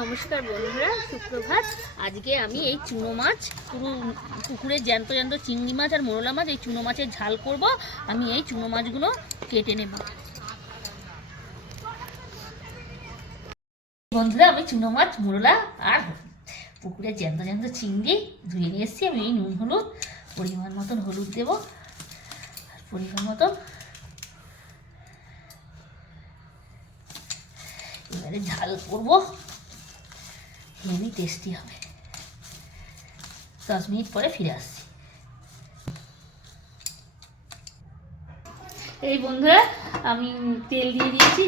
নমস্কার বন্ধুরা, সুপ্রভাত। আজকে আমি এই চুনো মাছ, পুরো পুকুরের জ্যান্ত জ্যান্ত চিংড়ি মাছ আর মোরলা মাছ, এই চুনো মাছের ঝাল করব। আমি এই চুনো মাছগুলো কেটে নেব। বন্ধুরা, আমি চুনো মাছ, মোরলা আর পুকুরের জ্যান্ত জ্যান্ত চিংড়ি ধুয়ে নিয়ে এসেছি। আমি এই নুন, হলুদ, পরিমাণ মতন হলুদ দেব। আর পরিমাণ মতন। এবারে ঝাল করব। হেভি টেস্টি হবে। দশ মিনিট পরে ফিরে আসছি। এই বন্ধুরা, আমি তেল দিয়ে দিয়েছি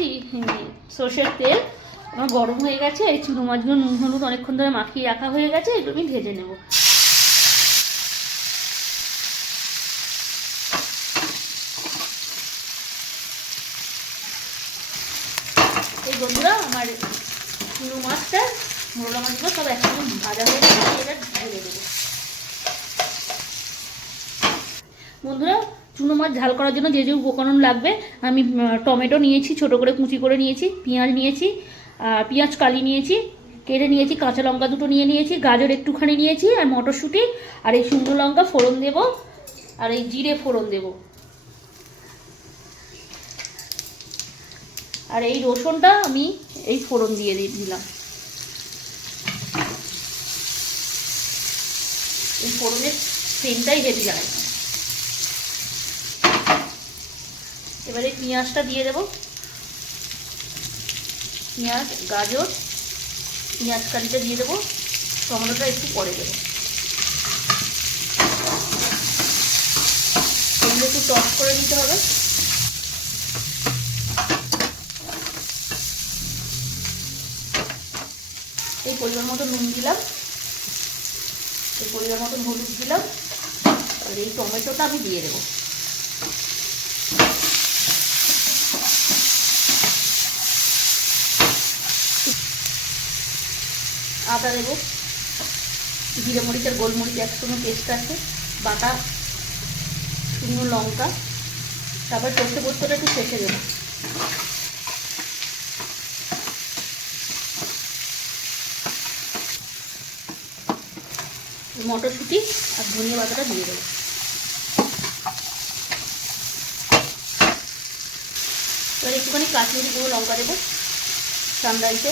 সর্ষের তেল। আমার গরম হয়ে গেছে, এই চুনো মাছগুলো নুন হলুদ অনেকক্ষণ ধরে মাখিয়ে রাখা হয়ে গেছে, এগুলো আমি ভেজে নেব। এই বন্ধুরা, আমার চুনো মাছটা মোরলা মাছগুলো সব একসঙ্গে ভাজা হয়ে গেছে এটা ঢেলে দেবো। বন্ধুরা, চুনো মাছ ঝাল করার জন্য যে যে উপকরণ লাগবে, আমি টমেটো নিয়েছি, ছোট করে কুচি করে নিয়েছি, পেঁয়াজ নিয়েছি, আর পেঁয়াজ কালি নিয়েছি, কেটে নিয়েছি, কাঁচা লঙ্কা দুটো নিয়ে নিয়েছি, গাজর একটুখানি নিয়েছি, আর মটরশুঁটি, আর এই শুকনো লঙ্কা ফোড়ন দেব, আর এই জিরে ফোড়ন দেব। আর এই রসুনটা আমি এই ফোড়ন দিয়ে দিয়ে দিলাম এই ফোড়নের সেন্টটাই হেভি লাগে এবারে পেঁয়াজটা দিয়ে দেব। পেঁয়াজ, গাজর, পেঁয়াজ কালিটা দিয়ে দেবো। টমেটোটা একটু পরে দেবো। এগুলো একটু টস করে নিতে হবে। এই পরিমাণ মতো নুন দিলাম। এই পরিমাণ মতো হলুদ দিলাম। আর এই টমেটোটা আমি দিয়ে দেবো। আদা দেবো। জিরে মরিচ আর গোলমরিচ একসঙ্গে পেস্ট আছে। বাটা, শুকনো লঙ্কা। তারপর সর্ষে পোস্তটা একটু শেষে দেবো। মটরশুঁটি আর ধনিয়া পাতাটা দিয়ে দেবো। এবার একটুখানি কাশ্মীরি গুঁড়ো লঙ্কা দেবো, সানরাইসে।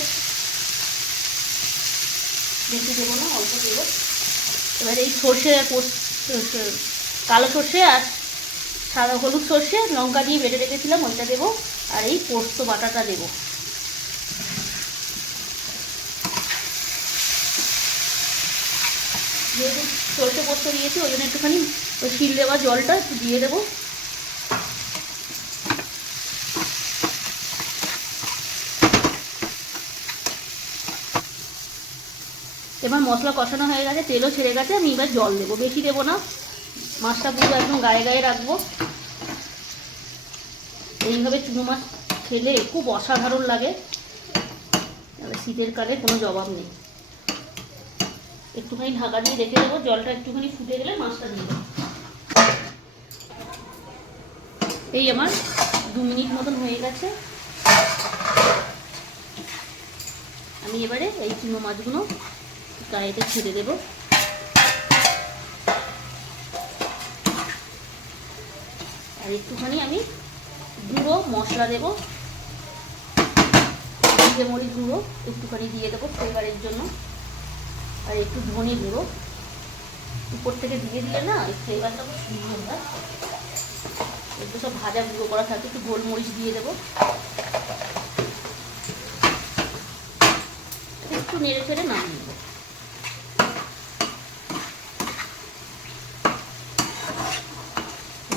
বেশি দেবো না, অল্প দেবো। এবার এই সর্ষে কালো সর্ষে আর সাদা হলুদ সর্ষে লঙ্কা দিয়ে বেটে রেখেছিলাম, ওইটা দেবো। আর এই পোস্ত বাটাটা দেবো। যেহেতু সর্ষে পোস্ত দিয়েছি, ওই জন্য একটুখানি ওই শিল দেওয়া জলটা একটু দিয়ে দেবো। এবার মশলা কষানো হয়ে গেছে, তেলও ছেড়ে গেছে, আমি এবার জল দেবো, বেশি দেবো না। মাছটা পুরো একদম গায়ে গায়ে রাখব। এইভাবে চুনো মাছ খেলে খুব অসাধারণ লাগে। শীতের কালে কোনো জবাব নেই। একটুখানি ঢাকা দিয়ে রেখে দেবো, জলটা একটুখানি ফুটে গেলে মাছটা দিয়ে দেবো। এই আমার দু মিনিট মতন হয়ে গেছে। আমি এবারে এই চুনো মাছগুলো কড়াইতে ছেড়ে দেব। আর একটুখানি আমি গুঁড়ো মশলা দেব। জিরে মরিচ গুঁড়ো একটুখানি দিয়ে দেবো ফ্লেভারের জন্য। আর একটু ধনে গুঁড়ো। উপর থেকে দিয়ে দিলে না, এই ফ্লেভারটা খুব সুন্দর হয়। এগুলো সব ভাজা গুঁড়ো করা থাকে, একটু গোলমরিচ দিয়ে দেবো। একটু নেড়ে ফেড়ে নামিয়ে নেব।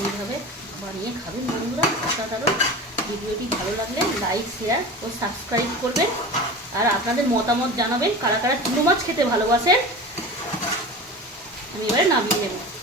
এইভাবে বানিয়ে খাবেন বন্ধুরা। অসাধারণ। ভিডিওটি ভালো লাগলে লাইক শেয়ার ও সাবস্ক্রাইব করবেন। আর আপনাদের মতামত জানাবেন কারা কারা চুনো মাছ খেতে ভালোবাসেন আমি এবারে নামিয়ে নেব।